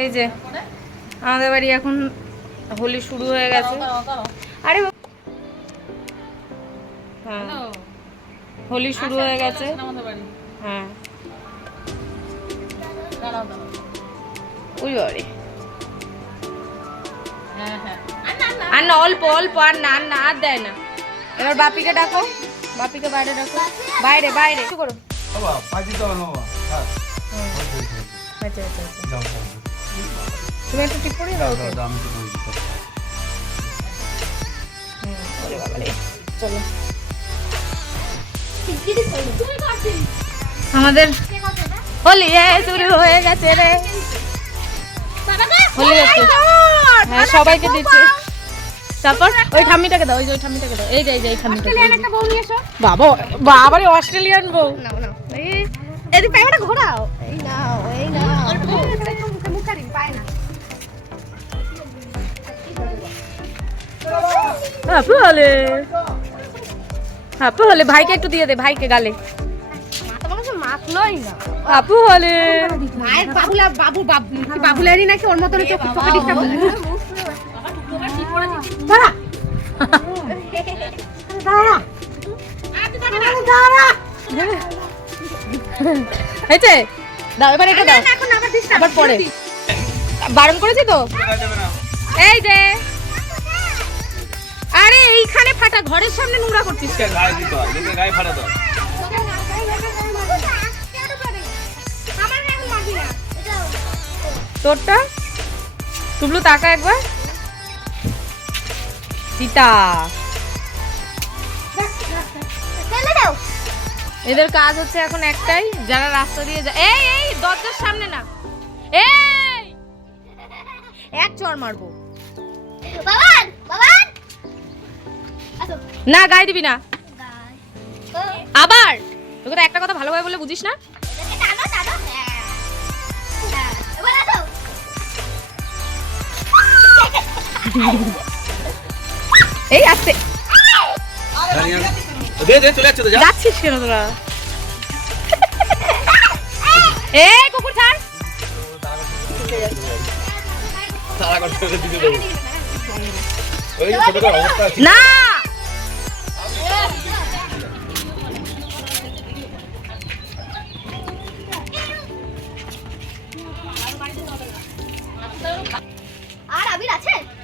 এই যে আমাদের বাড়ি এখন হোলি শুরু হয়ে গেছে। আরে হ্যাঁ হোলি শুরু হয়ে গেছে। হ্যাঁ ওই বাড়ি আর না অল্প অল্প আর না না আর দেয় না। এবার বাপিকে ডাকো, বাপিকে বাইরে ডাকো, বাইরে বাইরে কি করো তুমি একটু ঠিক করে দাও। চলো আমাদের হোলি শুরু হয়ে গেছে রে। হোলি হ্যাঁ সবাইকে দিচ্ছে। তারপর ওই ঠাম্মিটাকে দাও, ওই যে ওই ঠাম্মিটাকে দাও। এই যে এই ঠাম্মিটাকে একটা বউ নিয়ে এসো। বাবা বাবা রে অস্ট্রেলিয়ান বউ। নাও নাও এই পায়টা ঘোরাও। এই নাও এই নাও মুখে দিন পায় না। আপু হলে আপু হলে ভাইকে একটু দিয়ে দে, ভাইকে গালে মাখলোই না। আপু হলে মায়ের বাবুলা বাবু বাবুলারই নাকি ওর মতন চোখ চোখে ডিস্টার্ব করে। দাঁড়া দাঁড়া দাঁড়া হয়েছে দাও এবার এটা দাও। এখন আবার ডিস্টার্ব আবার পরে বারণ করেছি তো। এই যে আরে এইখানে ফাটা, ঘরের সামনে নোংরা করছিস কেন? গায়ে দিতে হয়, নিজে গায়ে ফাটা দাও। তোরটা টুবলু তাকা একবার। সীতা এদের কাজ হচ্ছে এখন একটাই, যারা রাস্তা দিয়ে যায় এই এই দরজার সামনে না, এই এক চড় মারবো। বাবান বাবান না গায়ে দিবি না আবার। তোকে তো একটা কথা ভালোভাবে বলে বুঝিস না। এই আসতে যাচ্ছিস কেন তোরা? এই কুকুর ছাড় না।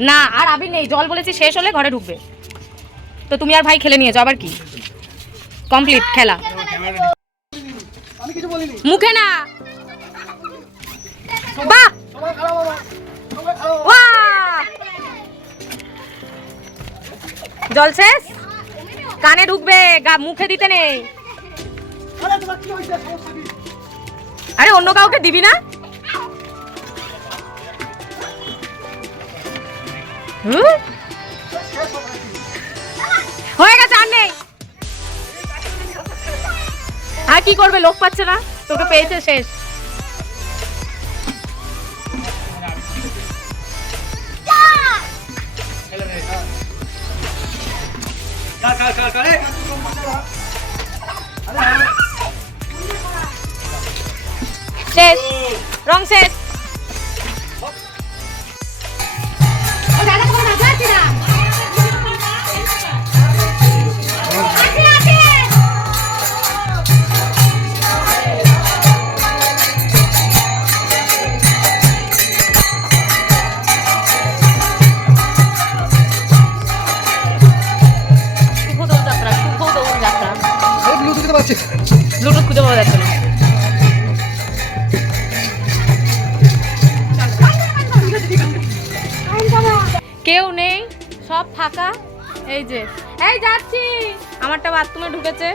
না আর আবির নেই, জল বলেছি শেষ হলে ঘরে ঢুকবে। তো তুমি আর ভাই খেলে নিয়েছো, আবার কি কমপ্লিট খেলা? মুখে না বাহ জল শেষ, কানে ঢুকবে, মুখে দিতে নেই। আরে অন্য কাউকে দিবি না? হয়ে গেছে আর নেই। আর কি করবে, লোক পাচ্ছে না, তোকে পেয়েছে শেষ। শেষ রং শেষ। ব্লুটুথ খুঁজে পাওয়া যাচ্ছে না। কেউ নেই, সব ফাঁকা। এই যে এই যাচ্ছি, আমারটা বাথরুমে ঢুকেছে।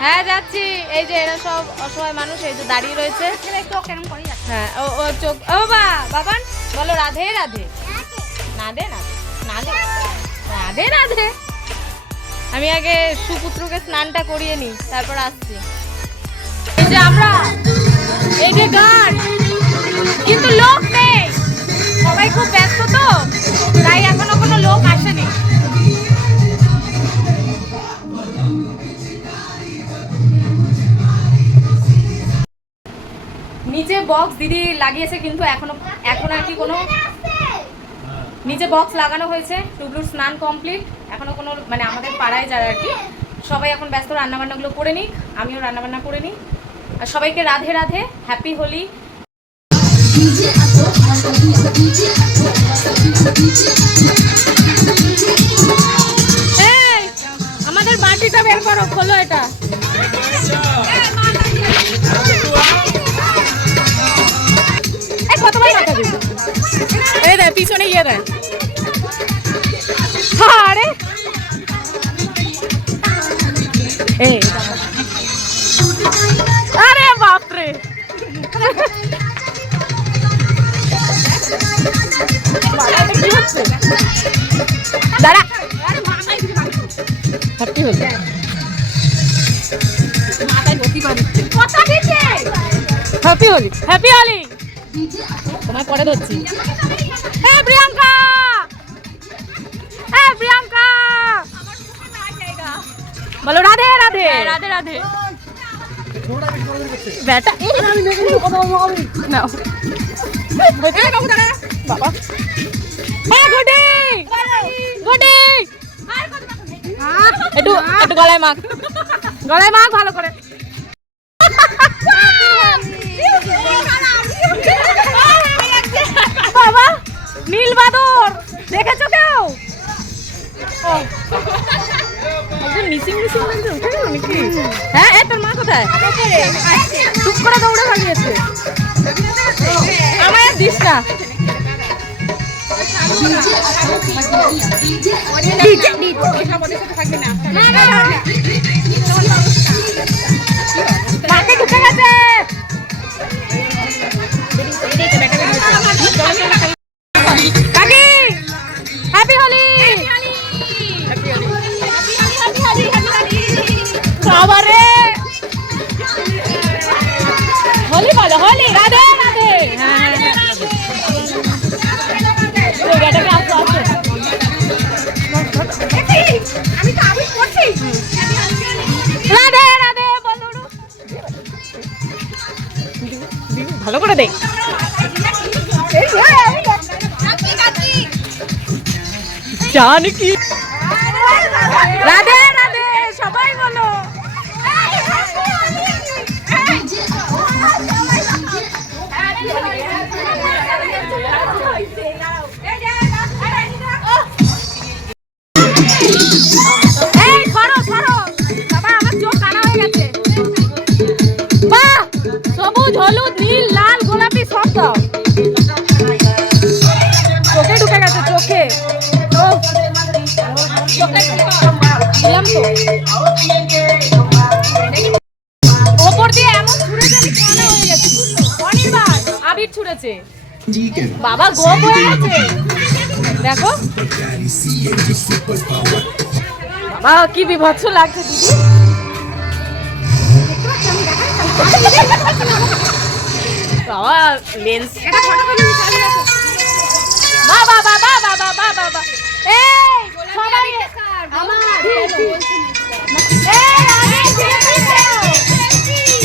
হ্যাঁ যাচ্ছি। এই যে এরা সব অসহায় মানুষ, এই যে দাঁড়িয়ে রয়েছে। হ্যাঁ ও চোখ ও বাবান বলো রাধে রাধে। না দে না না দে রাধে রাধে। আমি আগে সুপুত্রকে স্নানটা করিয়ে নিই, তারপর আসছি। এই যে আমরা, এই যে গান, কিন্তু লোক নেই, সবাই খুব ব্যস্ত তো, তাই এখনো কোনো লোক আসেনি। নিচে বক্স দিদি লাগিয়েছে, কিন্তু এখন আর কি কোনো নিচে বক্স লাগানো হয়েছে। টুবলুর স্নান কমপ্লিট, এখনো কোনো মানে আমাদের পাড়ায় যারা আর কি সবাই এখন ব্যস্ত রান্নাবান্নাগুলো করে নিক, আমিও রান্নাবান্না করে নিই। আর সবাইকে রাধে রাধে, হ্যাপি হোলি। আমাদের বাটিটা বের করো, খোলো এটা। কতবার মাথা দিবি? এই দেখ পিছনে গিয়ে দেখ। আরে আরে বাপরে, দাঁড়া happy Holi. Happy Holi, happy Holi. তোমায় পরে ধরছি। প্রিয়াঙ্কা, প্রিয়াঙ্কা বলো রাধে রাধে। রাধে রাধে বেটা। বাবা একটু একটু গলায় মাখ, গলায় মাখ ভালো করে। বাবা নীল বাদর দেখেছো কেউ? মিসিং মিসিং উঠে গেল নাকি? হ্যাঁ, তোর মা কোথায়? টুক করে দৌড়ে ভাগিয়েছে। আমায় দিস না। মাকে ঢুকে গেছে। কাকি হ্যাপি হোলি। বাবারে হোলি বলো, হোলি রাধে রাধে। রাধে রাধে ভালো করে দেখ। জানি কি রাধে রাধে সবাই বলো। সবুজ হলুদ নীল লাল গোলাপি সব দাও। চোখে ঢুকে গেছে, চোখে দিলাম তো। ওপর দিয়ে এমন ছুঁড়েছে আমি কানা হয়ে গেছি। অনির্বাণ আবির ছুঁড়েছে, বাবা গোপ হয়ে গেছে দেখো। বাবা কি বিভৎস লাগছে দিদি। বাবা লেন্স বাবা বাবা বাবা বাবা বাবা। এই সবাই আমার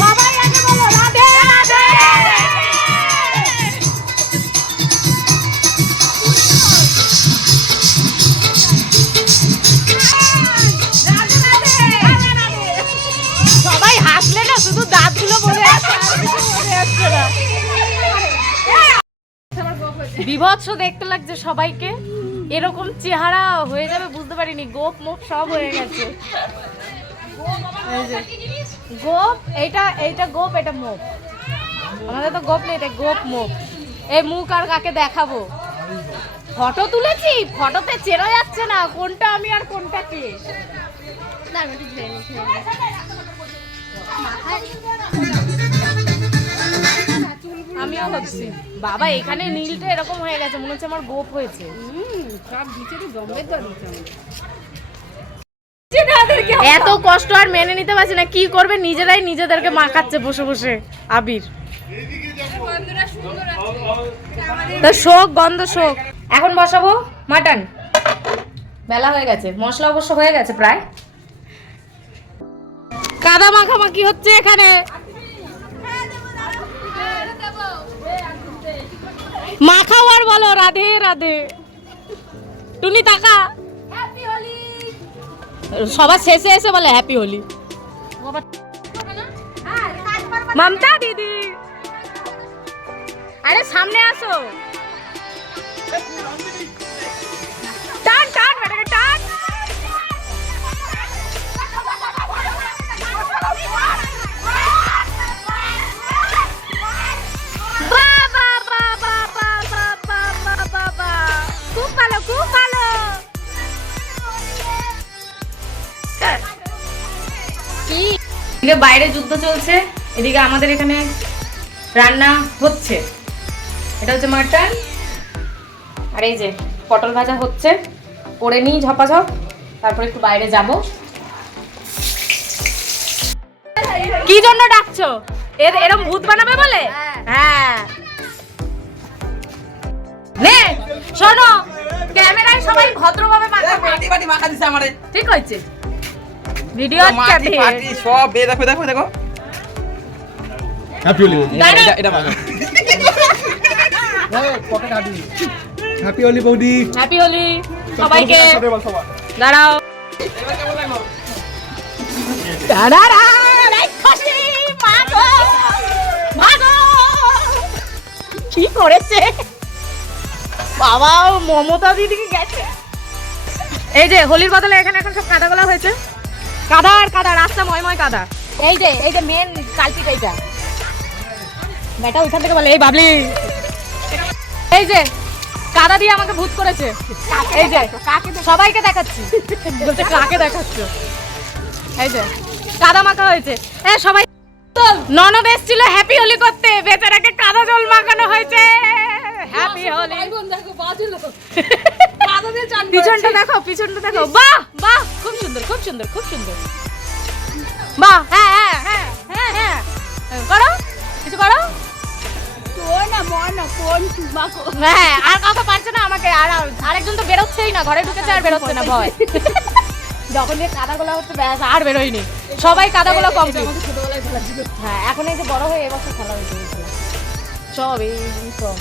সবাই আগে বলো রাধে রাধে। সবাই হাসলে না, শুধু দাঁতগুলো বলে যাচ্ছে না। বিভৎস দেখতে লাগছে সবাইকে, এরকম চেহারা হয়ে যাবে বুঝতে পারিনি। গোপ মোপ সব হয়ে গেছে। গোপ এইটা গোপ, এটা মোপ। আমাদের তো গোপ নেই, এটা গোপ মোপ। এই মুখ আর কাকে দেখাবো? ফটো তুলেছি, ফটোতে চেনা যাচ্ছে না কোনটা আমি আর কোনটা কে। আমিও হচ্ছি বাবা। এখানে নীলটা এরকম হয়ে গেছে, মনে হচ্ছে আমার গোপ হয়েছে। এত কষ্ট আর মেনে নিতে পারছি না, কি করবে? নিজেরাই নিজেদেরকে মাখাচ্ছে বসে বসে আবির। তো শোক গন্ধ শোক। এখন বসাবো মাটন। বেলা হয়ে গেছে, মশলা অবশ্য হয়ে গেছে প্রায়। কাদা মাখামাখি হচ্ছে এখানে। মা খাও আর বলো রাধে রাধে। টুনি তাকা, হ্যাপি হোলি। সবার শেষে এসে বলে হ্যাপি হোলি। মমতা দিদি, আরে সামনে আসো। টান টান বেটাকে টান। বাবা বাবা বাবা বাবা বাবা, খুব ভালো খুব ভালো। কি এদিকে বাইরে যুদ্ধ চলছে, এদিকে আমাদের এখানে রান্না হচ্ছে। এটা হচ্ছে মাটন, আর এই যে পটল ভাজা হচ্ছে। করে নিই ঝপাঝপ, তারপর একটু বাইরে যাব। কি জন্য ডাকছো? এরকম ভূত বানাবে বলে? হ্যাঁ নে শোনো, ক্যামেরায় সবাই ভদ্রভাবে মাখা দিছে আমারে, ঠিক হয়েছে? ভিডিও পার্টি সব দেখো দেখো দেখো। হ্যাপি হোলি। এটা মাখো। পকেট হাঁটি। হ্যাপি হোলি বৌদি। হ্যাপি হোলি সবাইকে। দাঁড়াও। দাঁড়া খুশি মাগো মাগো, কি করেছে বাবা, মমতা দিদিকে গেছে। এই যে হোলির বদলে এখানে এখন সব কাদাগোলা হয়েছে। কাদা আর কাদা, রাস্তা ময় কাদা। এই যে মেন কালপিট এইটা। বেটা ওইখান থেকে বলে এই বাবলি, এই যে কাদা দিয়ে আমাকে ভূত করেছে। এই যে সবাইকে দেখাচ্ছি, বলছে কাকে দেখাচ্ছ। এই যে কাদা মাখা হয়েছে। এ সবাই ননদ এসেছিল হ্যাপি হোলি করতে, বেচারাকে কাদা জল মাখানো হয়েছে। হ্যাপি হোলি। পিছনটা দেখো, পিছনটা দেখো। বাহ বাহ, খুব সুন্দর খুব সুন্দর খুব সুন্দর। বাহ, হ্যাঁ হ্যাঁ হ্যাঁ হ্যাঁ হ্যাঁ, করো কিছু করো। হ্যাঁ, আর কাউকে পারছে না আমাকে। আর আরেকজন তো বেরোচ্ছেই না, ঘরে ঢুকেছে আর বেরোচ্ছে না ভয়। যখন যে কাদাগোলা হচ্ছে ব্যাস আর বেরোয়নি, সবাই কাদাগোলা কমপ্লিট। হ্যাঁ, এখন এই যে বড় হয়ে এবছর খেলা হয়েছে সব এই সব।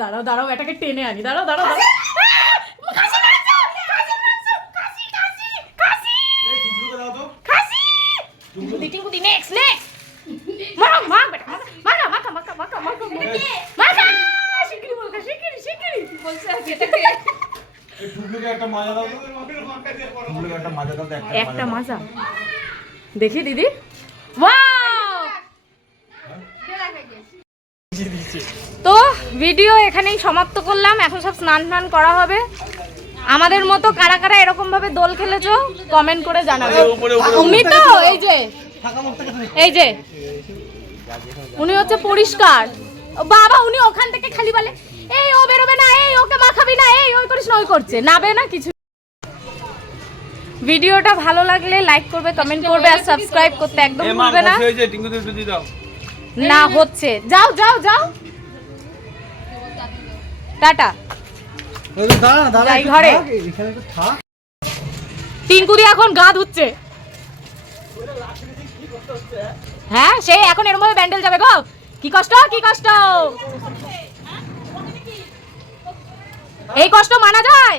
দাঁড়াও দাঁড়াও, এটাকে টেনে আনি। দাঁড়াও দাঁড়াও দাঁড়াও। একটা মাজা দেখি দিদি। তো ভিডিও এখানেই সমাপ্ত করলাম। এখন সব স্নান টান করা হবে। আমাদের মতো কারা কারা এরকম ভাবে দোল খেলেছো কমেন্ট করে জানাবে। উনি তো এই যে উনি হচ্ছে পরিষ্কার বাবা। উনি ওখান থেকে খালি বলে এই ও বেরোবে না, এই ওকে মাখাবি না, এই ওই করিস না, ওই করছে নাবে না কিছু। ভিডিওটা ভালো লাগলে লাইক করবে, কমেন্ট করবে আর সাবস্ক্রাইব করতে একদম ভুলবে না। না হচ্ছে, যাও যাও যাও, টাটা। যাই ঘরে। টিঙ্কুদি এখন গা ধুচ্ছে। হ্যাঁ, সে এখন এর মধ্যে ব্যান্ডেল যাবে গো। কি কষ্ট, কি কষ্ট, এই কষ্ট মানা যায়?